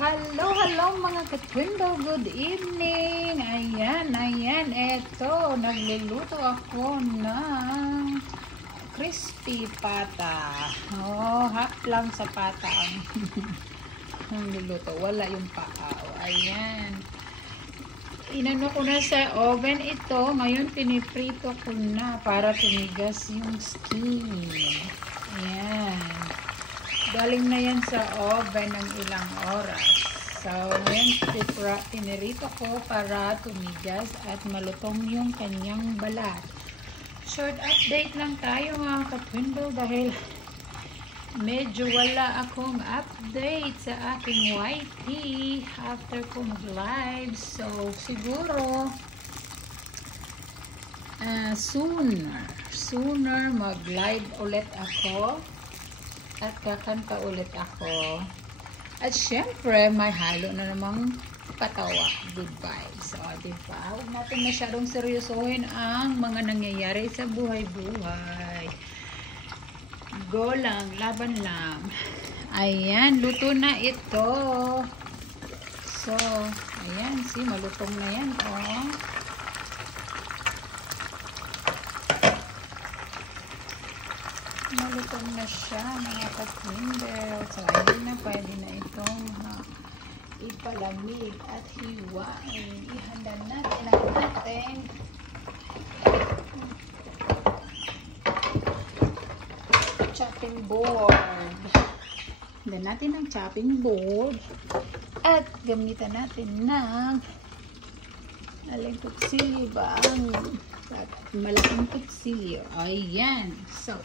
Hello mga katwindo, good evening. Ayan, eto, nagluluto ako ng crispy pata. Oh, half lang sa pata ang nagluluto, wala yung paaw. Ayan, inano ko na sa oven ito. Ngayon piniprito ko na para tumigas yung skin. Ayan, galing na yan sa oven ng ilang oras. So, ngayon pinirito ko para tumigas at malutong yung kanyang balat. Short update lang tayo mga katwindo dahil medyo wala akong update sa aking YT after ko mag-live. So, siguro sooner mag-live ulit ako at kakanta ulit ako. At syempre, may halo na namang patawa. Good vibes. So, diba? Huwag natin masyadong seryosohin ang mga nangyayari sa buhay-buhay. Go lang, laban lang. Ayan, luto na ito. So, ayan, see, malutong na yan, oh. Malutong na siya, mga katwinder. So, ayun na, pwede na itong ipalamig at hiwain. Ihanda natin ang ating chopping board. Handa natin ang chopping board at gamitan natin ng aling kutsilyo ba? Malaking kutsilyo. Ayan. So,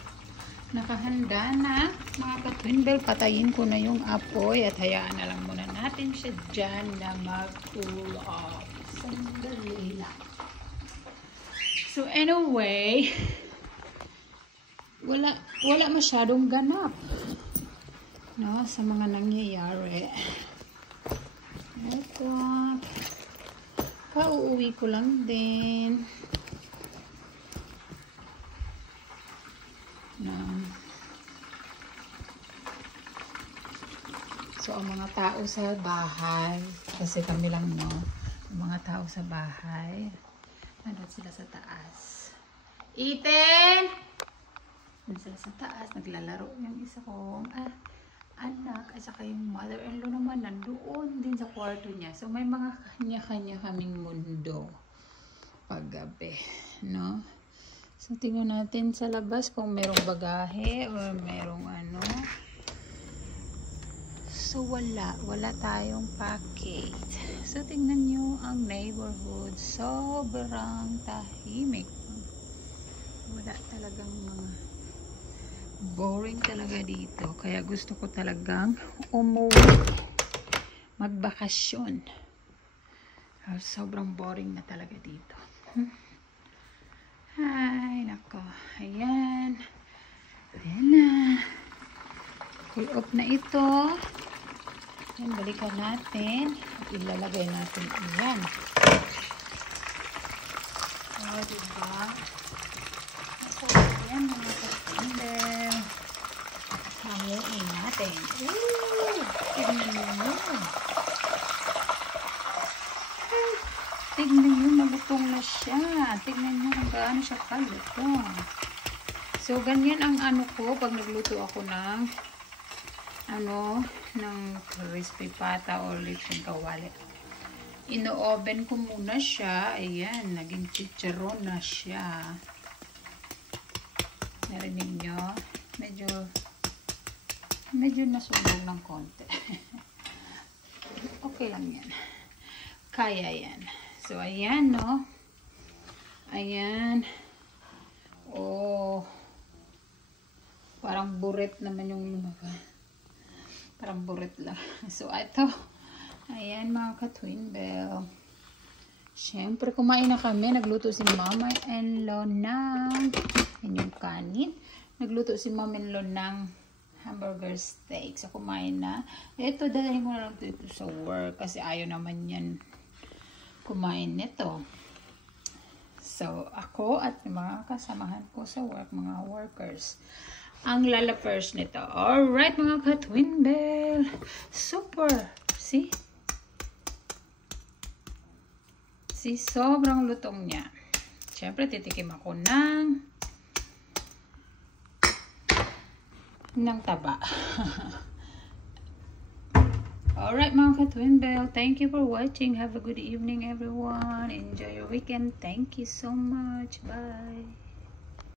nakahanda na mga katwinder. Patayin ko na yung apoy at hayaan na lang muna natin siya dyan na mag-cool off. Sandali lang. So anyway, wala masyadong ganap, no, sa mga nangyayari. Ito, pauuwi ko lang din. So, ang mga tao sa bahay, kasi kami lang, no, ang mga tao sa bahay, nandun sila sa taas. Ethan! Nandun sila sa taas, naglalaro yung isa kong anak, at saka yung mother-in-law naman, nandoon din sa kwarto niya. So, may mga kanya-kanya kaming mundo paggabi, no? So, tingnan natin sa labas kung merong bagahe or merong ano. So, wala tayong packet. So, tingnan nyo ang neighborhood. Sobrang tahimik. Wala talagang mga boring talaga dito. Kaya gusto ko talagang umuwi. Magbakasyon. Sobrang boring na talaga dito. Ay, nako. Ayan. Ayan na. Cool off na ito. Ayan, balikan natin. At ilalagay natin iyan. O, diba? So, ayan mga katwinder. Hamuin natin. Ooh! Tignan nyo. Tignan nyo, malutong na siya. Tignan nyo kung gaano siya kalutong. So, ganyan ang ano ko pag nagluto ako ng ng crispy pata o lechon kawali. Ino-oven ko muna siya. Ayan, naging chicharon na siya. Narinig nyo? Medyo nasunog ng konti. Okay lang yan. Kaya yan. So, ayan, no? Ayan. Oh. Parang buret naman yung lumabas. Parang buret lang. So, ito. Ayan, mga katwinder. Siyempre, kumain na kami. Nagluto si mama-in-law ng yung kanin. Nagluto si mama-in-law ng hamburger steak. So, kumain na. Ito, dalahin ko na lang dito sa work. Kasi ayaw naman yan kumain nito. So, ako at yung mga kasamahan ko sa work, mga workers, ang lalapers nito. Alright, mga katwinder. Super See? See, sobrang lutong niya. Siyempre, titikim ako ng taba. Alright mga ka-Twinbelle, thank you for watching. Have a good evening everyone. Enjoy your weekend. Thank you so much. Bye.